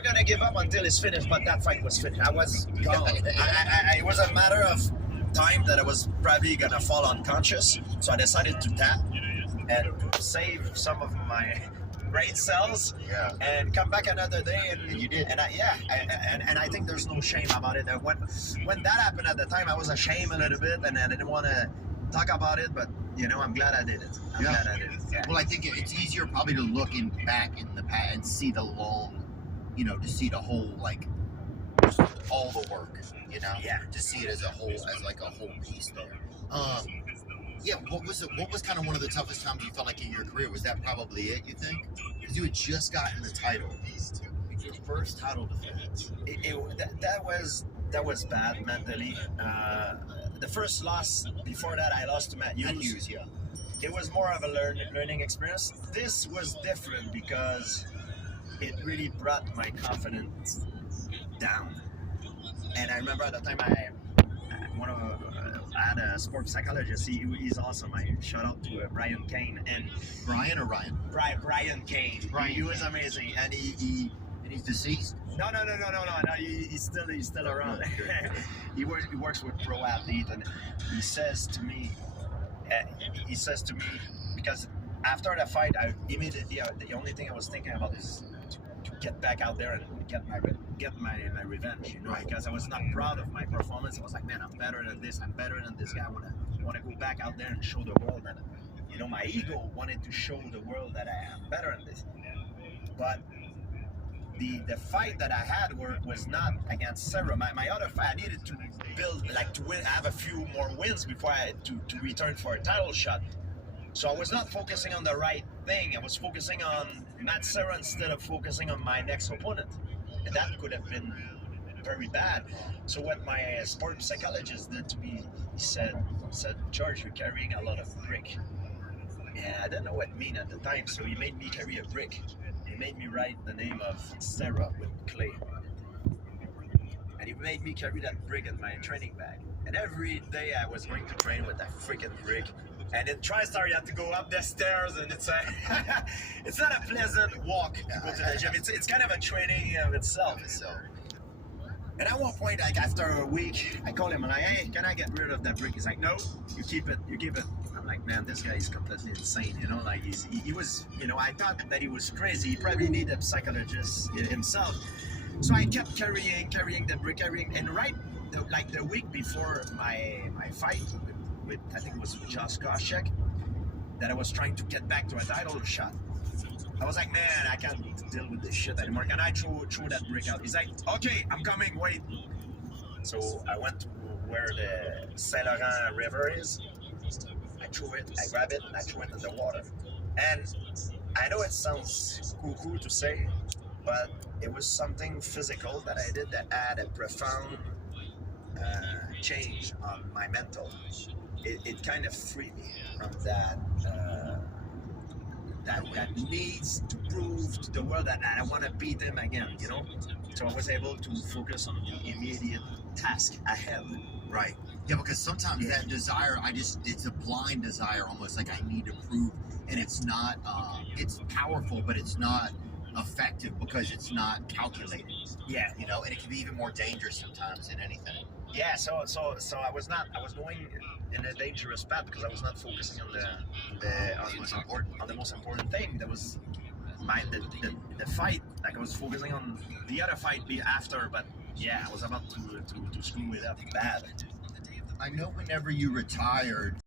never gonna give up until it's finished. But that fight was finished. I was gone. It was a matter of time that I was probably gonna fall unconscious. So I decided to tap and save some of my brain cells and come back another day. And you did. And I think there's no shame about it. When that happened at the time, I was ashamed a little bit, and I didn't want to talk about it. But I'm glad I did it. I'm glad I did it. Yeah. Well, I think it's easier probably to look back in the past and see the lull, to see the whole, like, all the work, Yeah. to see it as a whole, as like a whole piece there. Yeah, what was kind of one of the toughest times you felt like in your career? Was that probably it, you think? Because you had just gotten the title. Your first title defense. That was bad mentally. The first loss before that, I lost to Matt Hughes. Yeah. It was more of a learning experience. This was different because it really brought my confidence down. And I remember at the time I had a sports psychologist. He's awesome. I shout out to Brian Kane. And Brian or Ryan? Brian Kane. Brian he was amazing. And he's deceased? No. He's still around. He works with pro athlete, and he says to me, because after the fight, I immediately the only thing I was thinking about is to get back out there and get my revenge, Right. Because I was not proud of my performance. I was like, man, I'm better than this. I'm better than this guy. I want to go back out there and show the world that, my ego wanted to show the world that I am better than this. But the fight that I had was not against Serra. My other fight, I needed to build, to win, have a few more wins before to return for a title shot. So I was not focusing on the right thing. I was focusing on Matt Serra instead of focusing on my next opponent. And that could have been very bad. So what my sports psychologist did to me, he said, George, you're carrying a lot of brick. And I didn't know what it meant at the time, so he made me carry a brick. He made me write the name of Serra with clay. And he made me carry that brick in my training bag. And every day I was going to train with that freaking brick. And in TriStar, you have to go up the stairs, and it's not a pleasant walk to go to the gym. It's kind of a training of itself. And at one point, after a week, I called him and hey, can I get rid of that brick? He's like, no, you keep it. I'm like, man, this guy is completely insane. He was, I thought that he was crazy. He probably needed a psychologist himself. So I kept carrying the brick, and the week before my fight with I think it was Josh Koscheck, that I was trying to get back to a title shot. I was like, man, I can't deal with this shit anymore. Can I throw that brick out? He's like, okay, I'm coming, wait. So I went to where the Saint Laurent River is. I threw it, I grab it, and I threw it in the water. And I know it sounds cuckoo to say, but it was something physical that I did that had a profound change on my mental. It kind of freed me from that needs to prove to the world that I want to beat him again, So I was able to focus on the immediate task ahead. Right. Yeah, because sometimes that desire, it's a blind desire, almost like I need to prove, and it's not, it's powerful, but it's not effective because it's not calculated. Yeah. And it can be even more dangerous sometimes than anything. Yeah, so I was going in a dangerous path because I was not focusing on the most important thing. That was the fight. I was focusing on the other fight after, but yeah, I was about to screw it up bad. I know whenever you retired,